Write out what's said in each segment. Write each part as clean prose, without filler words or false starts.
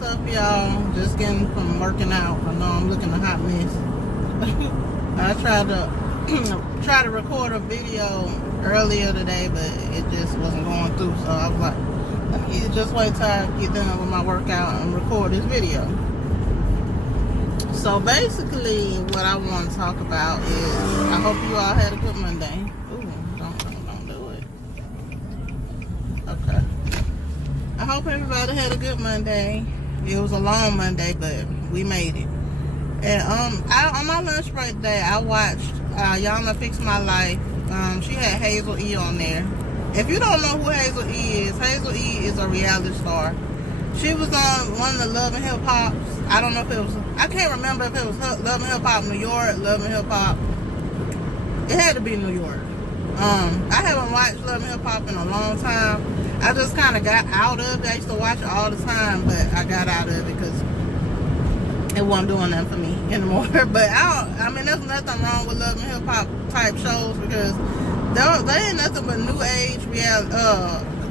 what's up, y'all? Just getting from working out. I know I'm looking a hot mess. I tried to record a video earlier today, but it just wasn't going through. So I was like, let me just wait till I get done with my workout and record this video. So basically, what I want to talk about is, I hope you all had a good Monday. Ooh, don't do it. Okay. I hope everybody had a good Monday. It was a long Monday, but we made it. And on my lunch break today, I watched Iyanla Fix My Life. She had Hazel-E on there. If you don't know who Hazel-E is a reality star. She was on one of the Love and Hip Hops. I don't know if it was, I can't remember if it was Love and Hip Hop New York, Love and Hip Hop. It had to be New York. I haven't watched Love and Hip Hop in a long time. I just kind of got out of it. I used to watch it all the time, but I got out of it because it wasn't doing nothing for me anymore. But I mean, there's nothing wrong with Love and Hip Hop type shows because they ain't nothing but new age reality,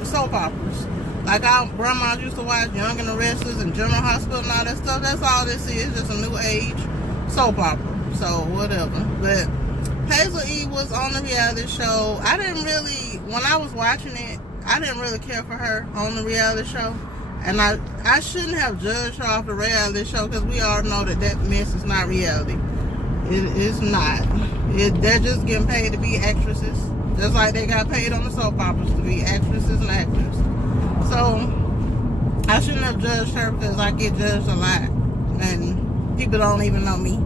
soap operas. Like our grandma used to watch Young and the Restless and General Hospital and all that stuff. That's all this is, just a new age soap opera. So whatever. But Hazel-E was on the reality show. I didn't really, when I was watching it, I didn't really care for her on the reality show. And I shouldn't have judged her off the reality show because we all know that mess is not reality. It's not. They're just getting paid to be actresses. Just like they got paid on the soap operas to be actresses and actors. So I shouldn't have judged her because I get judged a lot. And people don't even know me.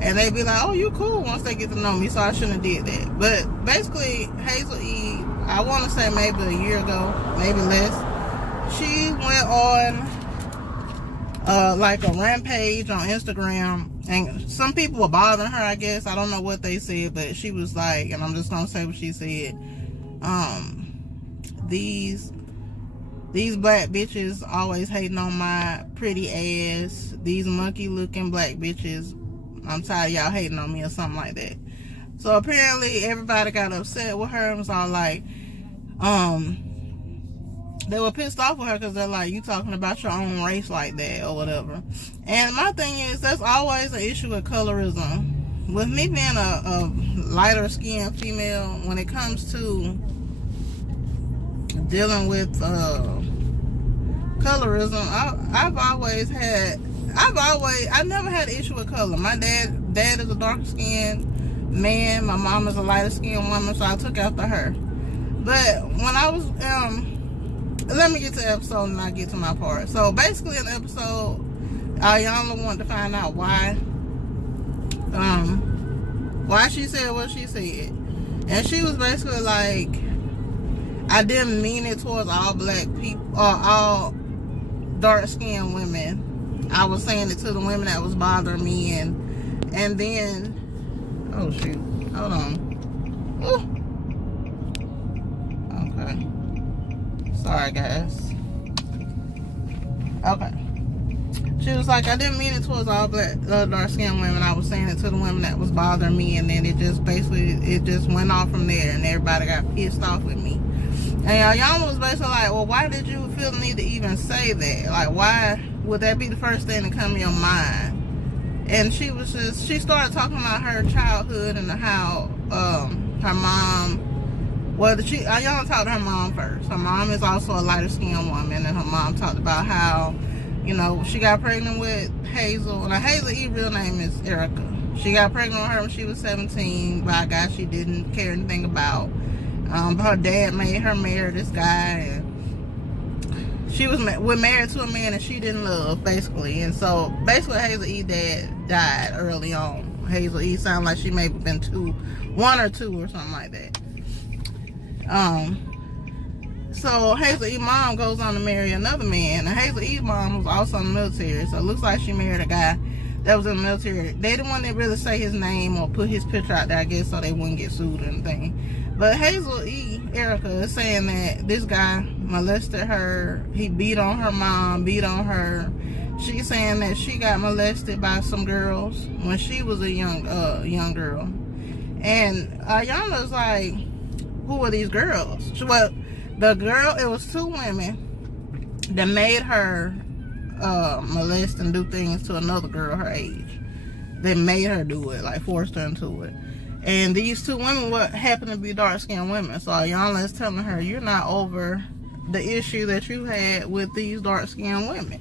And they be like, oh, you cool once they get to know me. So I shouldn't have did that. But basically, Hazel-E, I want to say maybe a year ago, maybe less. She went on like a rampage on Instagram, and some people were bothering her, I guess. I don't know what they said, but she was like, and I'm just gonna say what she said. These black bitches always hating on my pretty ass. These monkey looking black bitches, I'm tired of y'all hating on me, or something like that. So apparently everybody got upset with her and was all like, they were pissed off with her because they're like, you talking about your own race like that or whatever. And my thing is, that's always an issue with colorism. With me being a lighter skinned female, when it comes to dealing with colorism, I never had an issue with color. My dad is a dark skinned man. My mom is a lighter skinned woman, so I took after her. But when I was let me get to the episode and I get to my part. So basically in the episode, Iyanla wanted to find out why she said what she said. And she was basically like, I didn't mean it towards all black people or all dark skinned women. I was saying it to the women that was bothering me, and then, oh shoot, hold on. Ooh. Okay. Sorry, guys. Okay. She was like, I didn't mean it towards all black, dark-skinned women. I was saying it to the women that was bothering me, and then it just went off from there, and everybody got pissed off with me. And y'all was basically like, well, why did you feel the need to even say that? Like, why would that be the first thing to come to your mind? And she started talking about her childhood and how her mom. Well, Iyanla talked to her mom first. Her mom is also a lighter skinned woman, and her mom talked about how, you know, she got pregnant with Hazel. And Hazel-E real name is Erica. She got pregnant with her when she was 17 by a guy she didn't care anything about. Her dad made her marry this guy, and she was married to a man that she didn't love, basically. And so, basically, Hazel-E dad died early on. Hazel-E sounded like she may have been 1 or 2 or something like that. So Hazel-E mom goes on to marry another man, and Hazel-E mom was also in the military, so it looks like she married a guy that was in the military. They didn't want to really say his name or put his picture out there, I guess, so they wouldn't get sued or anything. But Hazel-E, Erica, is saying that this guy molested her. He beat on her mom, beat on her. She's saying that she got molested by some girls when she was a young girl. And Iyanla's like, who are these girls? Well, the girl, it was 2 women that made her molest and do things to another girl her age. They made her do it, like forced her into it. And these two women what happened to be dark-skinned women. So Iyanla is telling her, you're not over the issue that you had with these dark-skinned women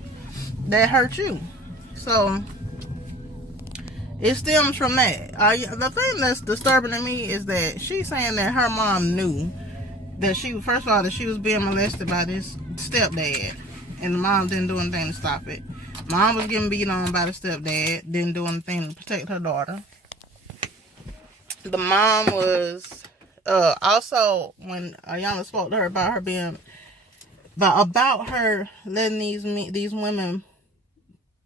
that hurt you. So it stems from that. The thing that's disturbing to me is that she's saying that her mom knew that she, first of all, that she was being molested by this stepdad, and the mom didn't do anything to stop it. Mom was getting beat on by the stepdad, didn't do anything to protect her daughter. The mom was also, when Iyanla spoke to her about her being, about her letting these women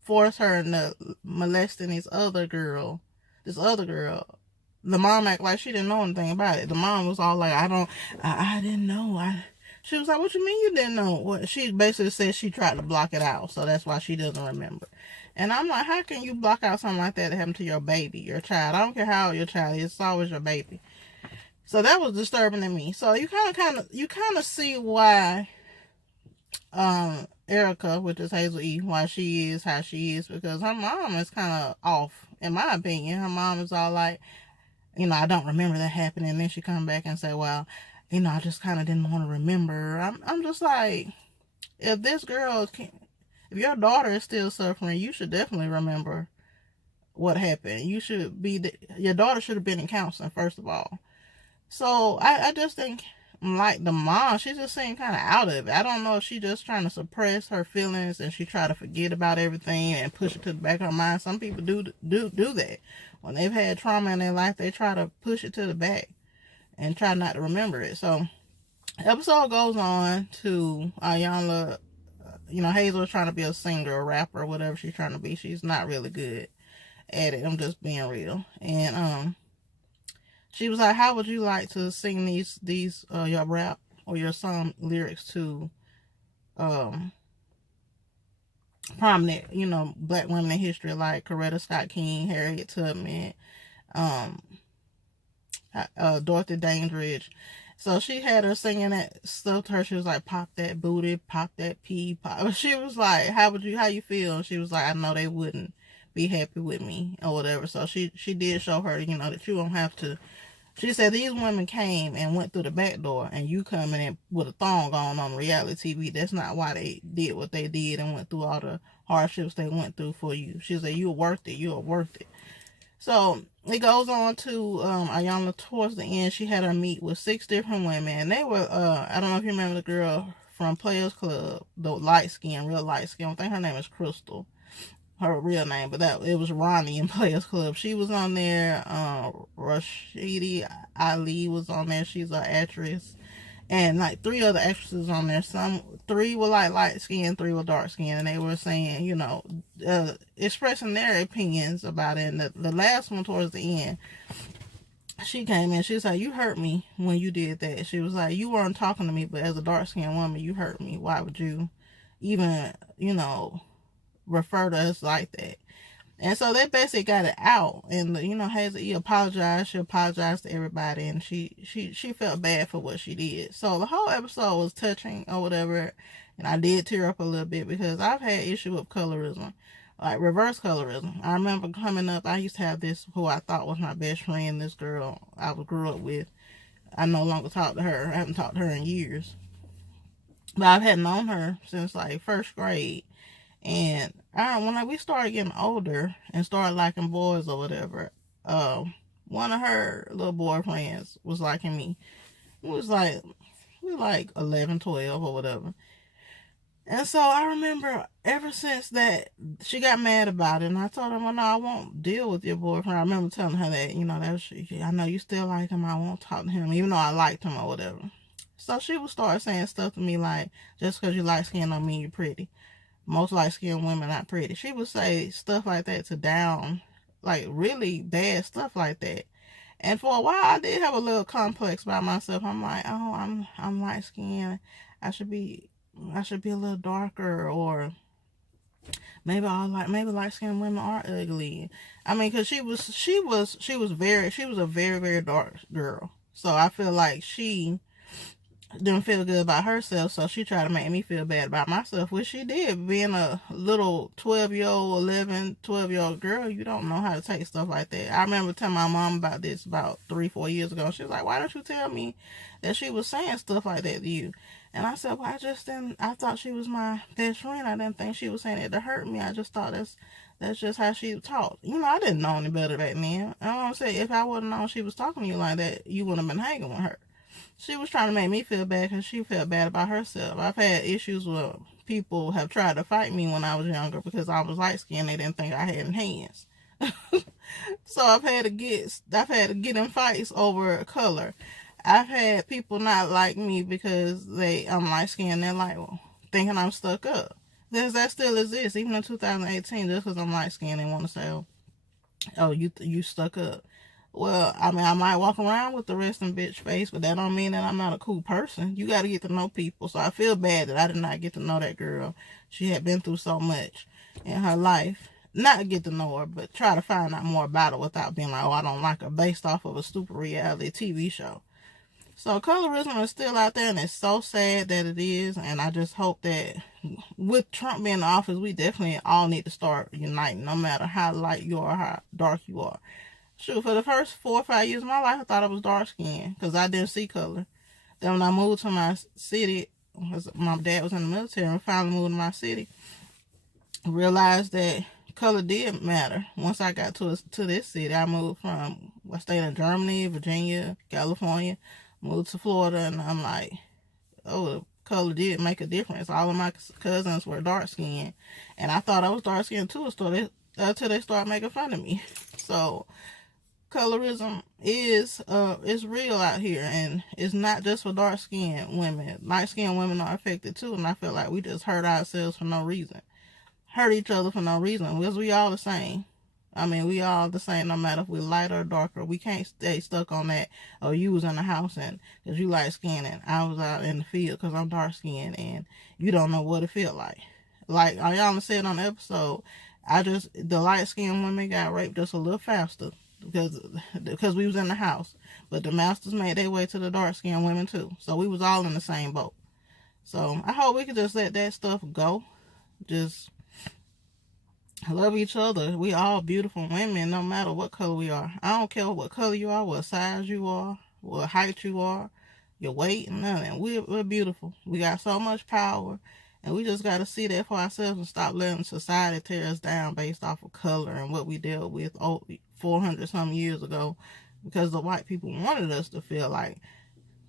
force her into molesting this other girl, the mom acted like she didn't know anything about it. The mom was all like, I didn't know. She was like, what you mean you didn't know? What? She basically said she tried to block it out, so that's why she doesn't remember. And I'm like, how can you block out something like that that happened to your baby, your child? I don't care how old your child is, it's always your baby. So that was disturbing to me. So you kind of see why Erica, which is Hazel-E, why she is how she is, because her mom is kind of off, in my opinion. Her mom is all like, I don't remember that happening. And then she come back and say, well, I just kind of didn't want to remember. I'm just like, if this girl if your daughter is still suffering, you should definitely remember what happened. Your daughter should have been in counseling, first of all. So I just think, like, the mom, she just seemed kind of out of it. I don't know if she's just trying to suppress her feelings and she try to forget about everything and push it to the back of her mind. Some people do that. When they've had trauma in their life, they try to push it to the back and try not to remember it. So episode goes on to Iyanla, Hazel is trying to be a singer, a rapper, whatever she's trying to be. She's not really good at it. I'm just being real. And she was like, how would you like to sing these your rap or your song lyrics to prominent, black women in history like Coretta Scott King, Harriet Tubman, Dorothy Dandridge. So she had her singing that stuff to her. She was like, pop that booty, pop that pee, pop. She was like, how you feel? She was like, I know they wouldn't be happy with me or whatever. So she did show her, that you don't have to. She said these women came and went through the back door, and you coming in with a thong on reality TV. That's not why they did what they did and went through all the hardships they went through for you. She said, you're worth it. You're worth it. So it goes on to Iyanla towards the end. She had her meet with 6 different women, and they were I don't know if you remember the girl from Players Club, the real light skin. I think her name is Crystal, her real name, but it was Ronnie in Players Club. She was on there. Rashidi Ali was on there. She's an actress. And like 3 other actresses on there. 3 were like light skin, 3 were dark skin, and they were saying, expressing their opinions about it. And the last one towards the end, she came in, she was like, you hurt me when you did that. She was like, you weren't talking to me, but as a dark skinned woman, you hurt me. Why would you even, refer to us like that? And so they basically got it out. And, Hazel-E apologized. She apologized to everybody. And she felt bad for what she did. So the whole episode was touching or whatever. And I did tear up a little bit because I've had issue with colorism. Like reverse colorism. I remember coming up, I used to have this, who I thought was my best friend, this girl I grew up with. I no longer talk to her. I haven't talked to her in years. But I've had known her since like 1st grade. And when we started getting older and started liking boys or whatever, one of her little boyfriends was liking me. We were like 11, 12 or whatever. And so I remember ever since that, she got mad about it. And I told her, well, no, I won't deal with your boyfriend. I remember telling her that, I know you still like him. I won't talk to him, even though I liked him or whatever. So she would start saying stuff to me like, just because you light skin don't mean you're pretty. Most light-skinned women not pretty. She would say stuff like that to down, like really bad stuff like that. And for a while, I did have a little complex about myself. I'm like, oh, I'm light-skinned. I should be a little darker, or maybe light-skinned women are ugly. I mean, because she was a very, very dark girl. So I feel like she didn't feel good about herself, so she tried to make me feel bad about myself, which she did. Being a little 12-year-old, 11, 12-year-old girl, you don't know how to take stuff like that. I remember telling my mom about this about 3-4 years ago. She was like, why don't you tell me that she was saying stuff like that to you? And I said, well, I thought she was my best friend. I didn't think she was saying it to hurt me. I just thought that's just how she talked. I didn't know any better back then. You know what I'm saying? If I wouldn't known she was talking to you like that, you wouldn't have been hanging with her. She was trying to make me feel bad because she felt bad about herself. I've had issues where people have tried to fight me when I was younger because I was light skinned. They didn't think I had hands. So I've had to get in fights over color. I've had people not like me because I'm light skinned. They're like, well, thinking I'm stuck up. That still exists even in 2018. Just because I'm light skinned, they want to say, oh, you stuck up. Well, I mean, I might walk around with the resting bitch face, but that don't mean that I'm not a cool person. You got to get to know people. So I feel bad that I did not get to know that girl. She had been through so much in her life. Not get to know her, but try to find out more about her without being like, oh, I don't like her, based off of a stupid reality TV show. So colorism is still out there, and it's so sad that it is. And I just hope that with Trump being in office, we definitely all need to start uniting, no matter how light you are, how dark you are. Shoot, for the first 4 or 5 years of my life, I thought I was dark skinned because I didn't see color. Then when I moved to my city, my dad was in the military, and finally moved to my city, I realized that color did matter. Once I got to this city, I stayed in Germany, Virginia, California, moved to Florida, and I'm like, oh, color did make a difference. All of my cousins were dark skinned, and I thought I was dark skinned too until they started making fun of me. So colorism is real out here, and it's not just for dark skinned women. Light skinned women are affected too, and I feel like we just hurt ourselves for no reason. Hurt each other for no reason, because we all the same. I mean, we all the same, no matter if we're lighter or darker. We can't stay stuck on that. Oh, you was in the house and because you light skinned, and I was out in the field because I'm dark skinned, and you don't know what it feel like. Like Iyanla said on the episode, the light skinned women got raped just a little faster because we was in the house. But the masters made their way to the dark skinned women too. So we was all in the same boat. So I hope we can just let that stuff go. Just love each other. We all beautiful women, no matter what color we are. I don't care what color you are, what size you are, what height you are, your weight, nothing. We're beautiful. We got so much power, and we just got to see that for ourselves and stop letting society tear us down based off of color and what we dealt with 400 some years ago, because the white people wanted us to feel like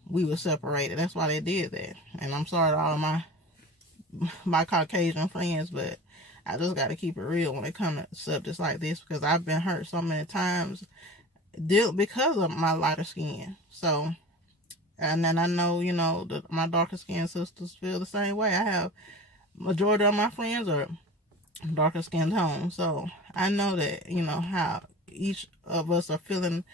we were separated. That's why they did that. And I'm sorry to all my Caucasian friends, but I just got to keep it real when it comes to subjects like this, because I've been hurt so many times because of my lighter skin. So, and then I know, my darker skinned sisters feel the same way. I have majority of my friends are darker skin tone. So I know that, how each of us are feeling,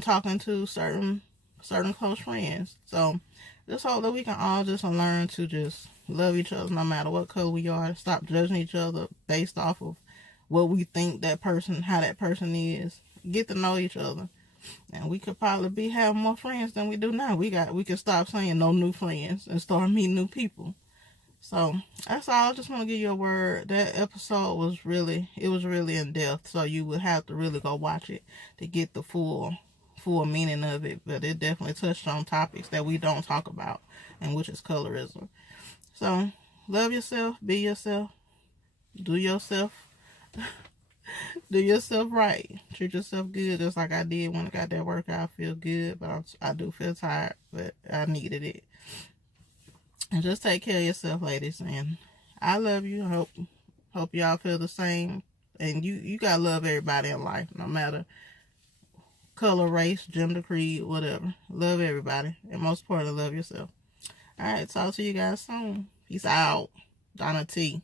talking to certain close friends. So just hope that we can all just learn to just love each other no matter what color we are. Stop judging each other based off of what we think how that person is. Get to know each other. And we could probably have more friends than we do now. We could stop saying no new friends and start meeting new people. So that's all. I just want to give you a word. That episode was really in depth. So you would have to really go watch it to get the full meaning of it. But it definitely touched on topics that we don't talk about, and which is colorism. So love yourself, be yourself, do yourself right, treat yourself good, just like I did when I got that workout. I feel good, but I do feel tired, but I needed it. And just take care of yourself, ladies, and I love you. Hope y'all feel the same. And you gotta love everybody in life, no matter color, race, gender, creed, whatever. Love everybody, and most importantly, love yourself. All right, talk to you guys soon. Peace out. Donna T.